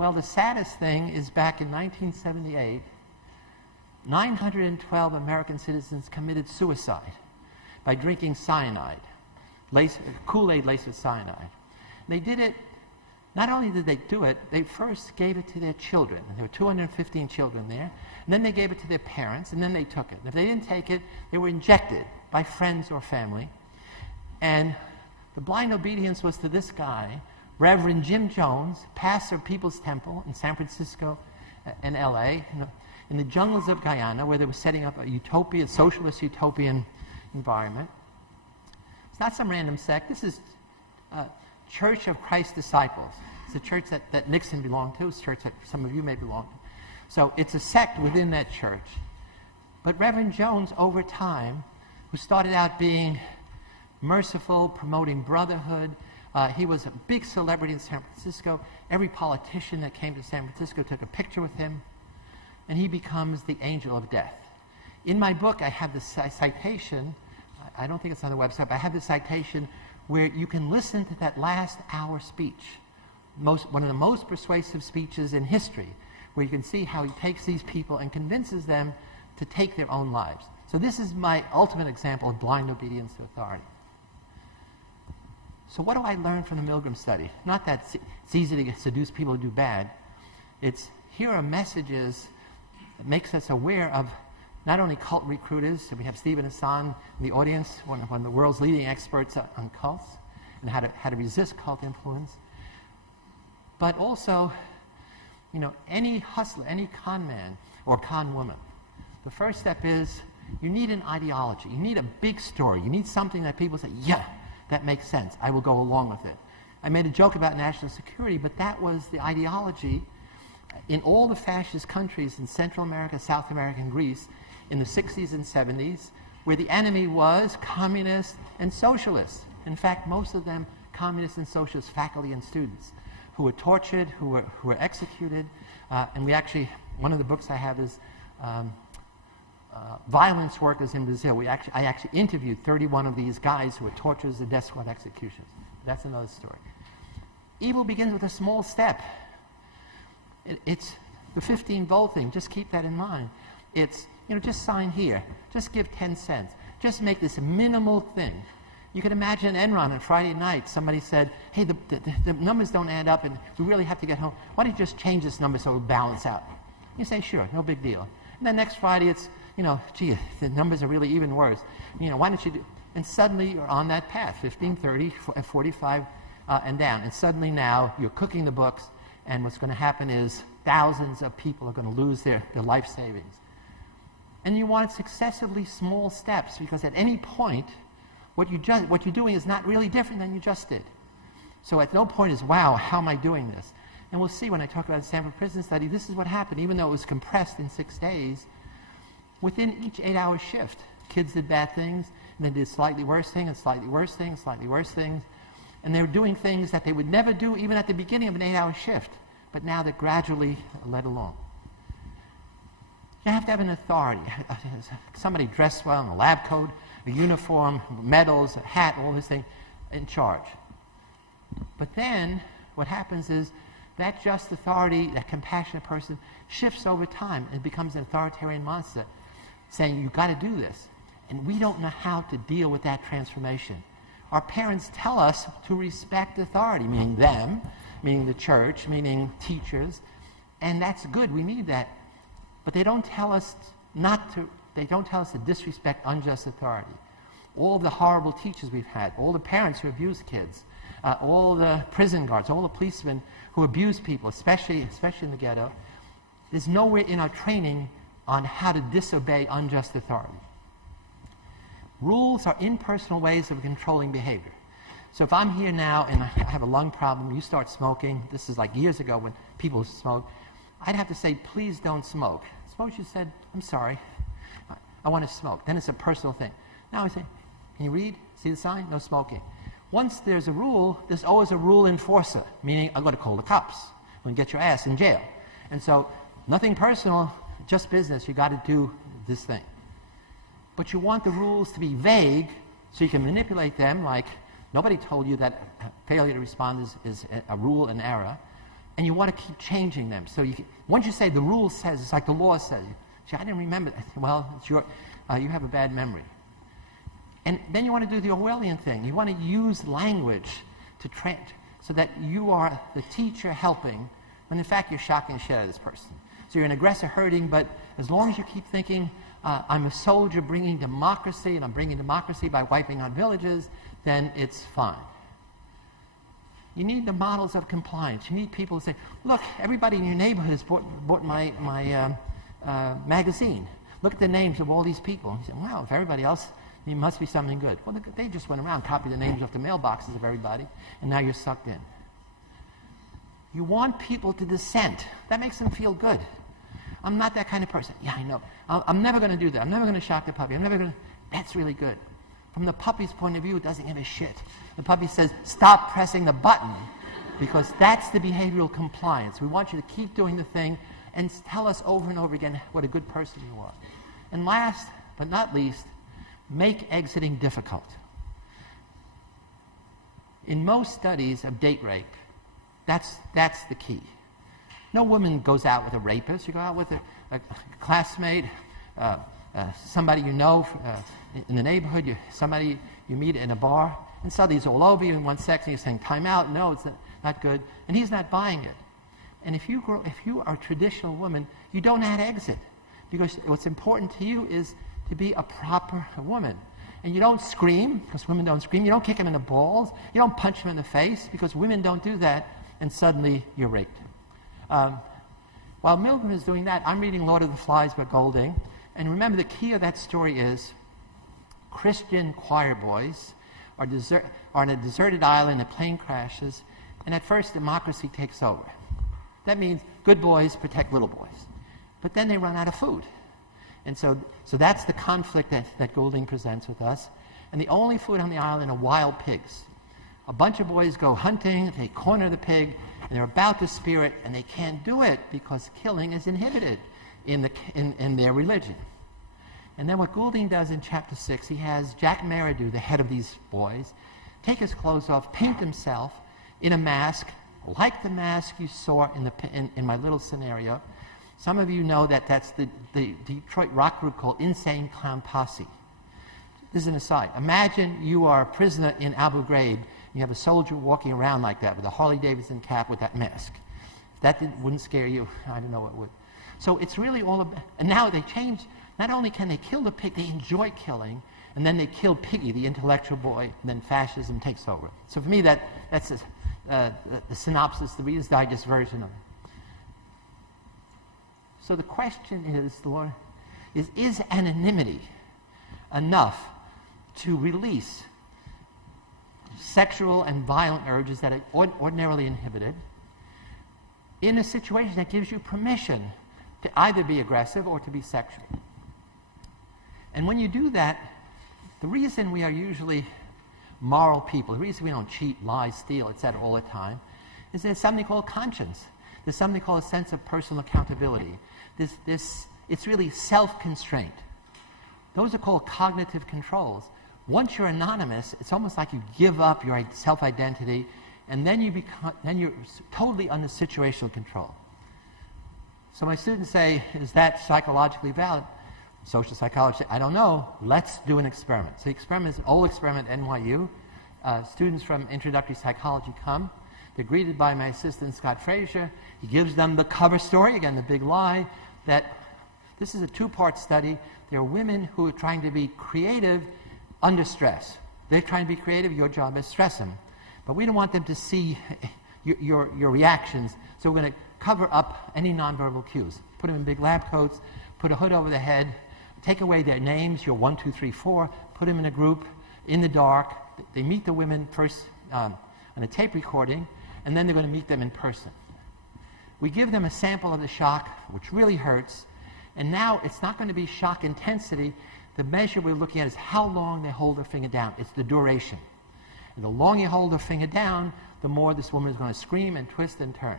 Well, the saddest thing is back in 1978, 912 American citizens committed suicide by drinking cyanide, Kool-Aid laced with cyanide. They did it, not only did they do it, they first gave it to their children. There were 215 children there. And then they gave it to their parents, and then they took it. And if they didn't take it, they were injected by friends or family. And the blind obedience was to this guy, Reverend Jim Jones, pastor of People's Temple in San Francisco and LA, in the jungles of Guyana, where they were setting up a utopia, socialist utopian environment. It's not some random sect. This is Church of Christ Disciples. It's a church that Nixon belonged to. It's a church that some of you may belong to. So it's a sect within that church. But Reverend Jones, over time, who started out being merciful, promoting brotherhood, he was a big celebrity in San Francisco. Every politician that came to San Francisco took a picture with him. And he becomes the angel of death. In my book, I have the citation. I don't think it's on the website, but I have the citation where you can listen to that last hour speech, one of the most persuasive speeches in history, where you can see how he takes these people and convinces them to take their own lives. So this is my ultimate example of blind obedience to authority. So what do I learn from the Milgram study? Not that it's easy to seduce people to do bad. It's here are messages that makes us aware of not only cult recruiters, so we have Stephen Hassan in the audience, one of the world's leading experts on cults, and how to resist cult influence, but also, any hustler, any con man or con woman. The first step is you need an ideology. You need a big story. You need something that people say, yeah, that makes sense. I will go along with it. I made a joke about national security, but that was the ideology in all the fascist countries in Central America, South America, and Greece in the 60s and 70s, where the enemy was communists and socialists. In fact, most of them communists and socialist faculty and students who were tortured, who were executed. And we actually, one of the books I have is Violence Workers in Brazil. I actually interviewed 31 of these guys who were torturers and death squad executions. That's another story. Evil begins with a small step. It's the 15-volt thing. Just keep that in mind. It's, just sign here. Just give 10 cents. Just make this a minimal thing. You can imagine Enron on Friday night. Somebody said, hey, the numbers don't add up, and we really have to get home. Why don't you just change this number so it'll balance out? You say, sure, no big deal. And then next Friday, it's, gee, the numbers are really even worse. Why don't you do... And suddenly, you're on that path, 15, 30, 45, and down. And suddenly now, you're cooking the books, and what's going to happen is thousands of people are going to lose their life savings. And you want successively small steps, because at any point, what you're doing is not really different than you just did. So at no point is, wow, how am I doing this? And we'll see when I talk about the Stanford Prison study, this is what happened. Even though it was compressed in 6 days, within each 8-hour shift, kids did bad things, and they did slightly worse things, and slightly worse things, slightly worse things. And they were doing things that they would never do even at the beginning of an 8-hour shift, but now they're gradually led along. You have to have an authority. Somebody dressed well in a lab coat, a uniform, medals, a hat, all this thing, in charge. But then what happens is that just authority, that compassionate person, shifts over time and becomes an authoritarian monster, saying, you've got to do this. And we don't know how to deal with that transformation. Our parents tell us to respect authority, meaning them, meaning the church, meaning teachers, and that's good, we need that. But they don't tell us to disrespect unjust authority. All the horrible teachers we've had, all the parents who abuse kids, all the prison guards, all the policemen who abuse people, especially in the ghetto, there's nowhere in our training on how to disobey unjust authority. Rules are impersonal ways of controlling behavior. So if I'm here now and I have a lung problem, you start smoking, this is like years ago when people smoked, I'd have to say, please don't smoke. Suppose you said, I'm sorry, I want to smoke. Then it's a personal thing. Now I say, can you read? See the sign? No smoking. Once there's a rule, there's always a rule enforcer, meaning I'm going to call the cops. I'm going to get your ass in jail. And so, nothing personal, just business. You got to do this thing. But you want the rules to be vague so you can manipulate them, like nobody told you that failure to respond is a rule and error. And you want to keep changing them. So once you say the rule says, it's like the law says. See, I didn't remember that. Well, it's you have a bad memory. And then you want to do the Orwellian thing. You want to use language to so that you are the teacher helping, when in fact you're shocking the shit out of this person. So you're an aggressor hurting, but as long as you keep thinking, I'm a soldier bringing democracy, and I'm bringing democracy by wiping out villages, then it's fine. You need the models of compliance. You need people to say, look, everybody in your neighborhood has bought my magazine. Look at the names of all these people. You say, wow, if everybody else, it must be something good. Well, they just went around, copied the names off the mailboxes of everybody, and now you're sucked in. You want people to dissent. That makes them feel good. I'm not that kind of person. Yeah, I know. I'm never going to do that. I'm never going to shock the puppy. I'm never going to... That's really good. From the puppy's point of view, it doesn't give a shit. The puppy says, stop pressing the button, because that's the behavioral compliance. We want you to keep doing the thing and tell us over and over again what a good person you are. And last but not least, make exiting difficult. In most studies of date rape, that's the key. No woman goes out with a rapist. You go out with a classmate, somebody you know in the neighborhood, somebody you meet in a bar, and suddenly he's all over you in 1 second. You're saying, time out. No, it's not good. And he's not buying it. And if you are a traditional woman, you don't know how to exit. Because what's important to you is to be a proper woman. And you don't scream, because women don't scream. You don't kick them in the balls. You don't punch them in the face, because women don't do that. And suddenly you're raped. While Milgram is doing that, I'm reading Lord of the Flies by Golding. And remember, the key of that story is Christian choir boys are on a deserted island, a plane crashes, and at first democracy takes over. That means good boys protect little boys. But then they run out of food. And so that's the conflict that Golding presents with us. And the only food on the island are wild pigs. A bunch of boys go hunting, they corner the pig, and they're about to spear it, and they can't do it because killing is inhibited in their religion. And then what Goulding does in chapter 6, he has Jack Meridew, the head of these boys, take his clothes off, paint himself in a mask, like the mask you saw in my little scenario. Some of you know that that's the Detroit rock group called Insane Clown Posse. This is an aside. Imagine you are a prisoner in Abu Ghraib, and you have a soldier walking around like that with a Harley-Davidson cap with that mask. If that wouldn't scare you, I don't know what would. So it's really all about... And now they change... Not only can they kill the pig, they enjoy killing, and then they kill Piggy, the intellectual boy, and then fascism takes over. So for me, that's the synopsis, the Reader's Digest version of it. So the question is anonymity enough to release sexual and violent urges that are ordinarily inhibited in a situation that gives you permission to either be aggressive or to be sexual? And when you do that, the reason we are usually moral people, the reason we don't cheat, lie, steal, etc. all the time, is there's something called conscience. There's something called a sense of personal accountability. It's really self-constraint. Those are called cognitive controls. Once you're anonymous, it's almost like you give up your self-identity, and then you're totally under situational control. So my students say, is that psychologically valid? Social psychologists say, I don't know. Let's do an experiment. So the experiment is an old experiment at NYU. Students from introductory psychology come. They're greeted by my assistant, Scott Frazier. He gives them the cover story, again, the big lie, that this is a two-part study. There are women who are trying to be creative under stress. They're trying to be creative. Your job is stress them. But we don't want them to see your reactions, so we're going to cover up any nonverbal cues. Put them in big lab coats, put a hood over their head, take away their names, your 1, 2, 3, 4, put them in a group in the dark. They meet the women first on a tape recording, and then they're going to meet them in person. We give them a sample of the shock, which really hurts, and now it's not going to be shock intensity. The measure we're looking at is how long they hold their finger down. It's the duration. And the longer you hold the finger down, the more this woman is going to scream and twist and turn.